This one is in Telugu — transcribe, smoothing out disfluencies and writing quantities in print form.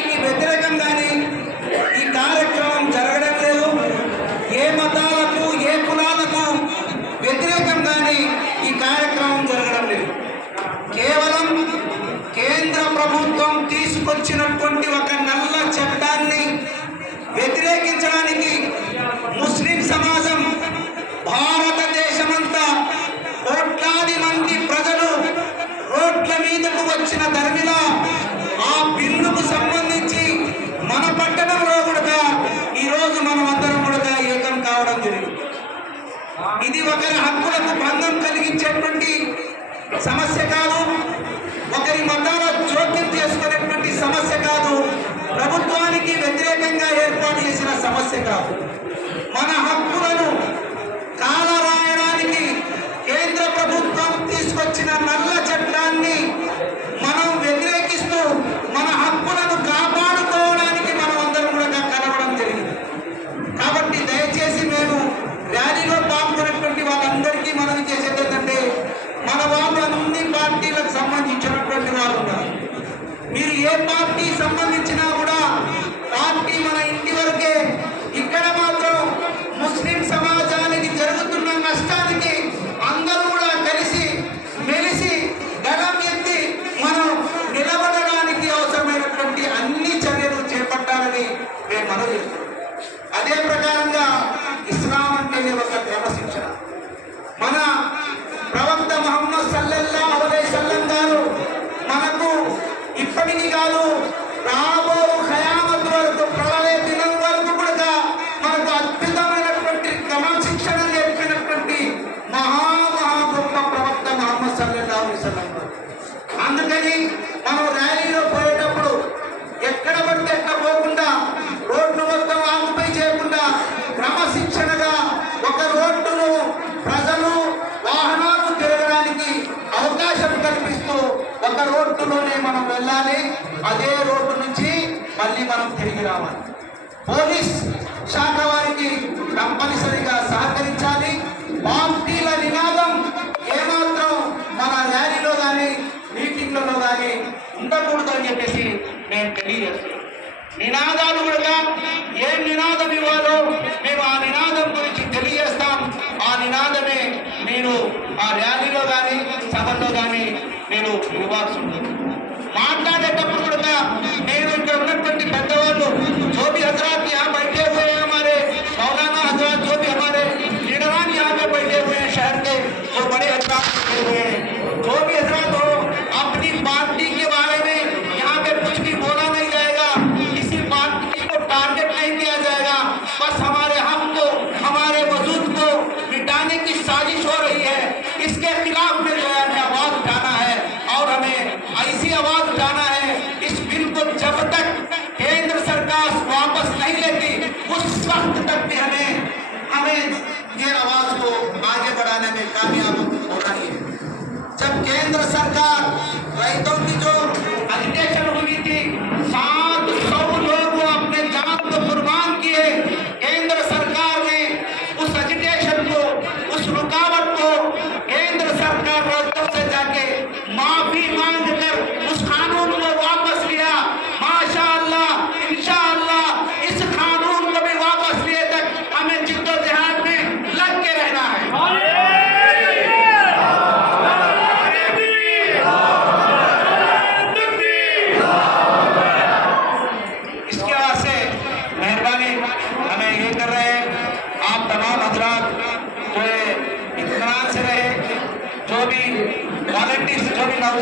వాటికి వ్యతిరేకంగానే ఈ కార్యక్రమం జరగడం లేదు. ఏ మతాలకు ఏ కులాలకు వ్యతిరేకంగానే ఈ కార్యక్రమం జరగడం లేదు. కేవలం కేంద్ర ప్రభుత్వం తీసుకొచ్చినటువంటి ఒక నల్ల చట్టాన్ని వ్యతిరేకించడానికి ముస్లిం సమాజం భారతదేశమంతా కోట్లాది మంది ప్రజలు రోడ్ల మీదకు వచ్చిన ధర్మిలా ఆ బిల్లుకు సంబంధించి మన పట్టణంలో కూడా ఈరోజు మనం అందరం కూడా ఏకం కావడం జరిగింది. ఇది ఒకరి హక్కులకు భంగం కలిగించేటువంటి సమస్య కాదు, ఒకరి మతాల జోక్యం చేసుకునేటువంటి సమస్య కాదు, ప్రభుత్వానికి వ్యతిరేకంగా ఏర్పాటు చేసిన సమస్య కాదు. మన హక్కులను కాలరాయడానికి కేంద్ర ప్రభుత్వం తీసుకొచ్చిన నల్ల చట్టాన్ని మనం వ్యతిరేకిస్తూ మన హక్కులను కాపాడుకోవడానికి మనం అందరం కూడా కలవడం జరిగింది. కాబట్టి దయచేసి మేము ర్యాలీలో పాల్గొనేటువంటి వాళ్ళందరికీ మనం చేసేది ఏంటంటే, మన వాళ్ళు అన్ని పార్టీలకు సంబంధించినటువంటి వాళ్ళు ఉన్నారు. మీరు ఏ పార్టీ సంబంధించినా కూడా పార్టీ మన ఇంటి వరకే. ఇక్కడ మాత్రం ముస్లిం సమాజానికి జరుగుతున్న నష్టానికి అందరూ కూడా కలిసి మెలిసి గళం ఎత్తి మనం నిలబడడానికి అవసరమైనటువంటి అన్ని చర్యలు చేపట్టాలని మేము మనవి చేస్తున్నాం. అదే ప్రకారంగా ఇస్లాం అంటేనే ఒక క్రమశిక్షణ. మన ప్రవక్త ముహమ్మద్ సల్లల్లాహు అలైహి వసల్లం గారు మనకు ఇప్పటికి కాదు, రాబో ఖయామత్ వరకు, ప్రళయ దినం వరకు కూడా మనకు అద్భుతమైనటువంటి క్రమశిక్షణ నేర్పినటువంటి మహా గొప్ప ప్రవక్త ముహమ్మద్ సల్లల్లాహు అలైహి వసల్లం. అందుకని మనం ర్యాలీలో పోయేటప్పుడు ఎక్కడ పడితే ఎక్కడ పోకుండా, రోడ్డు మొత్తం ఆకుపై చేయకుండా క్రమశిక్షణగా ఒక రోడ్డును ప్రజలు వాహనాలు తిరగడానికి అవకాశం కల్పిస్తూ ఒక రోడ్డులోనే మనం వెళ్ళాలి. అదే రోడ్డు నుంచి మళ్ళీ మనం తిరిగి రావాలి. పోలీస్ శాఖ వారికి కంపల్సరిగా సహకరించాలి. పార్టీల నినాదం ఏమాత్రం మన ర్యాలీలో కానీ మీటింగ్లలో కానీ ఉండకూడదు అని చెప్పేసి మేము తెలియజేస్తున్నాం. నినాదాలు కూడా ఏం నినాదం ఇవ్వాలో మేము ఆ నినాదం గురించి తెలియజేస్తాం. ఆ నినాదమే నేను ఆ ర్యాలీలో కానీ సభల్లో కానీ నేను ఇవ్వాల్సి ఉంటుంది. మాట్లాడేటప్పుడు కూడా నేను ఇక్కడ ఉన్నటువంటి పెద్దవాళ్ళు जो भी हजरात यहाँ बैठे हुए हैं, हमारे मौलाना हजरात जो भी हमारे लीडरान यहाँ पे बैठे हुए हैं, शहर के जो बड़े हजरात बैठे हुए हैं, जो भी हजरात हो, अपनी पार्टी के बारे में यहाँ पे कुछ भी बोला नहीं जाएगा, किसी पार्टी को टारगेट नहीं किया जाएगा। बस हमारे हक को, हमारे वजूद को मिटाने की साजिश हो रही है। इसके खिलाफ में जो है हमें आवाज उठाना है और हमें ऐसी आवाज उठाना है, इस बिल को जब तक केंद्र सरकार वापस नहीं लेती उस वक्त तक भी हमें ये आवाज को आगे बढ़ाने में कामयाब होना ही है। जब केंद्र सरकार रैतों की जो एजिटेशन हुई थी, 700 लोग अपने जान को कुर्बान किए, केंद्र सरकार ने उस एजिटेशन को, उस रुकावट को केंद्र सरकार रैतों से जाके माफी मांग कर उस कानून को वापस लिया। माशाअल्लाह, इंशाअल्लाह इस कानून को भी वापस लिए तक हमें जिद्दोजहद में लग के रहना है। इसके वास्ते मेहरबानी हमें ये कर रहे हैं, आप तमाम हजरात जो इत्मीनान से रहे, जो भी वॉलंटियर्स, जो भी नौजवान